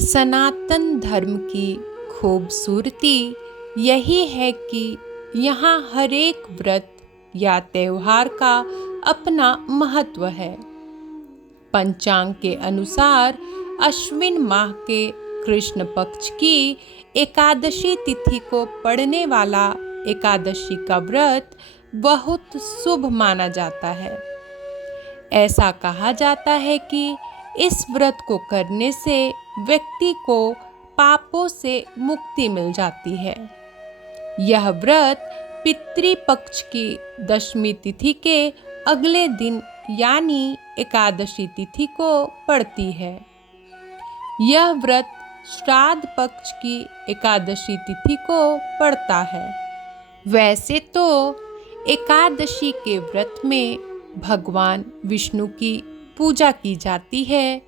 सनातन धर्म की खूबसूरती यही है कि यहाँ हर एक व्रत या त्योहार का अपना महत्व है। पंचांग के अनुसार अश्विन माह के कृष्ण पक्ष की एकादशी तिथि को पड़ने वाला एकादशी का व्रत बहुत शुभ माना जाता है। ऐसा कहा जाता है कि इस व्रत को करने से व्यक्ति को पापों से मुक्ति मिल जाती है। यह व्रत पितृपक्ष की दशमी तिथि के अगले दिन यानी एकादशी तिथि को पड़ती है। यह व्रत श्राद्ध पक्ष की एकादशी तिथि को पड़ता है। वैसे तो एकादशी के व्रत में भगवान विष्णु की पूजा की जाती है,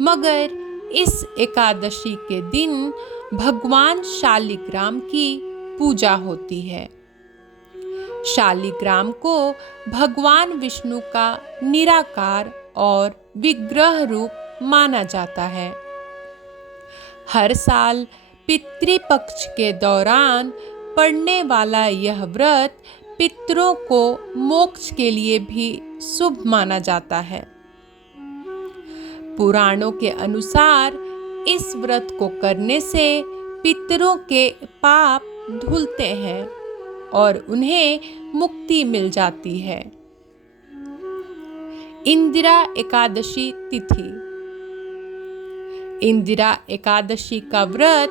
मगर इस एकादशी के दिन भगवान शालिग्राम की पूजा होती है। शालिग्राम को भगवान विष्णु का निराकार और विग्रह रूप माना जाता है। हर साल पितृपक्ष के दौरान पड़ने वाला यह व्रत पितरों को मोक्ष के लिए भी शुभ माना जाता है। पुराणों के अनुसार इस व्रत को करने से पितरों के पाप धुलते हैं और उन्हें मुक्ति मिल जाती है। इंदिरा एकादशी तिथि। इंदिरा एकादशी का व्रत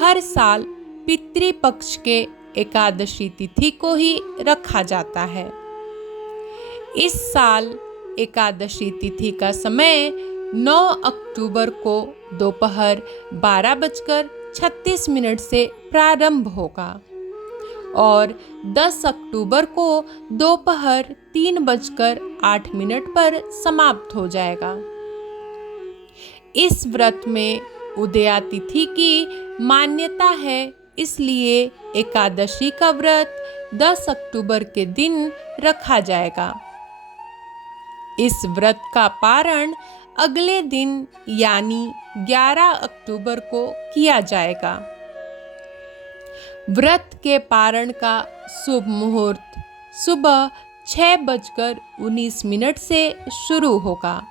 हर साल पितृपक्ष के एकादशी तिथि को ही रखा जाता है। इस साल एकादशी तिथि का समय 9 अक्टूबर को दोपहर 12:36 से प्रारंभ होगा और 10 अक्टूबर को दोपहर 3:08 पर समाप्त हो जाएगा। इस व्रत में उदया तिथि की मान्यता है, इसलिए एकादशी का व्रत 10 अक्टूबर के दिन रखा जाएगा। इस व्रत का पारण अगले दिन यानी 11 अक्टूबर को किया जाएगा। व्रत के पारण का शुभ मुहूर्त सुबह 6:19 से शुरू होगा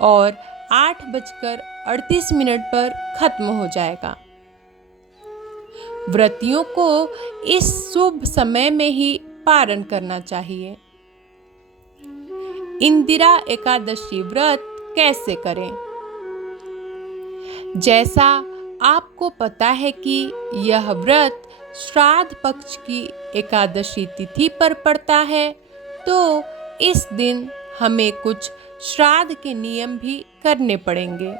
और 8:38 पर खत्म हो जाएगा। व्रतियों को इस शुभ समय में ही पारण करना चाहिए। इंदिरा एकादशी व्रत कैसे करें? जैसा आपको पता है कि यह व्रत श्राद्ध पक्ष की एकादशी तिथि पर पड़ता है, तो इस दिन हमें कुछ श्राद्ध के नियम भी करने पड़ेंगे।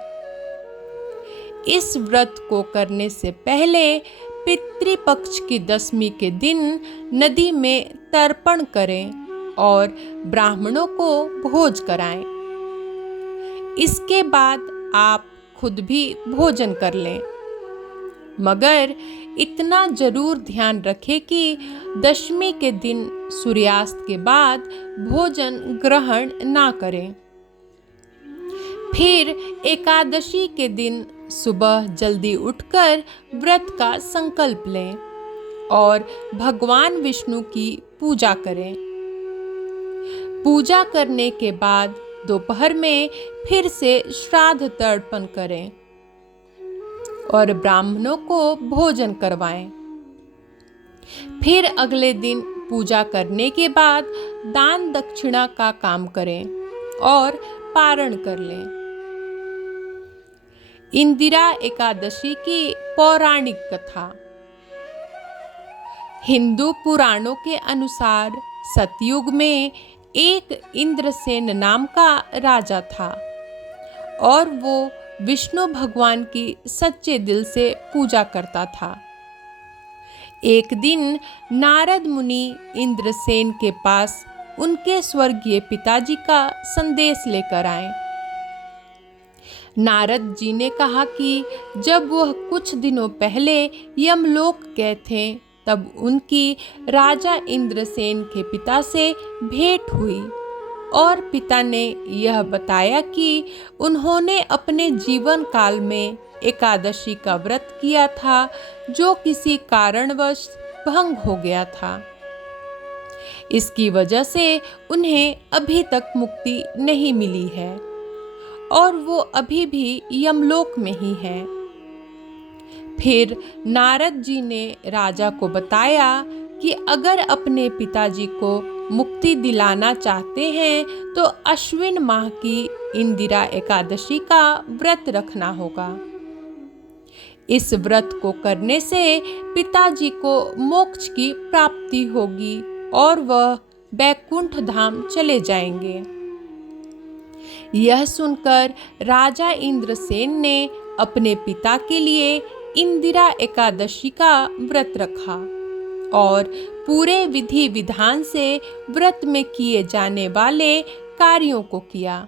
इस व्रत को करने से पहले पितृपक्ष की दशमी के दिन नदी में तर्पण करें और ब्राह्मणों को भोज कराएं। इसके बाद आप खुद भी भोजन कर लें, मगर इतना जरूर ध्यान रखें कि दशमी के दिन सूर्यास्त के बाद भोजन ग्रहण ना करें। फिर एकादशी के दिन सुबह जल्दी उठकर व्रत का संकल्प लें और भगवान विष्णु की पूजा करें। पूजा करने के बाद दोपहर में फिर से श्राद्ध तर्पण करें और ब्राह्मणों को भोजन करवाएं। फिर अगले दिन पूजा करने के बाद दान दक्षिणा का काम करें और पारण कर लें। इंदिरा एकादशी की पौराणिक कथा। हिंदू पुराणों के अनुसार सतयुग में एक इंद्रसेन नाम का राजा था और वो विष्णु भगवान की सच्चे दिल से पूजा करता था। एक दिन नारद मुनि इंद्रसेन के पास उनके स्वर्गीय पिताजी का संदेश लेकर आए। नारद जी ने कहा कि जब वह कुछ दिनों पहले यमलोक गए थे, तब उनकी राजा इंद्रसेन के पिता से भेंट हुई और पिता ने यह बताया कि उन्होंने अपने जीवन काल में एकादशी का व्रत किया था, जो किसी कारणवश भंग हो गया था। इसकी वजह से उन्हें अभी तक मुक्ति नहीं मिली है और वो अभी भी यमलोक में ही है। फिर नारद जी ने राजा को बताया कि अगर अपने पिताजी को मुक्ति दिलाना चाहते हैं तो अश्विन माह की इंदिरा एकादशी का व्रत रखना होगा। इस व्रत को करने से पिताजी को मोक्ष की प्राप्ति होगी और वह बैकुंठ धाम चले जाएंगे। यह सुनकर राजा इंद्रसेन ने अपने पिता के लिए इंदिरा एकादशी का व्रत रखा और पूरे विधि विधान से व्रत में किए जाने वाले कार्यों को किया।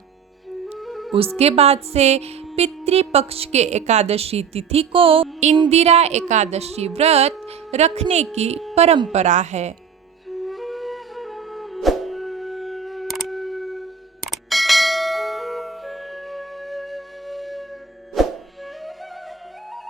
उसके बाद से पितृपक्ष के एकादशी तिथि को इंदिरा एकादशी व्रत रखने की परंपरा है।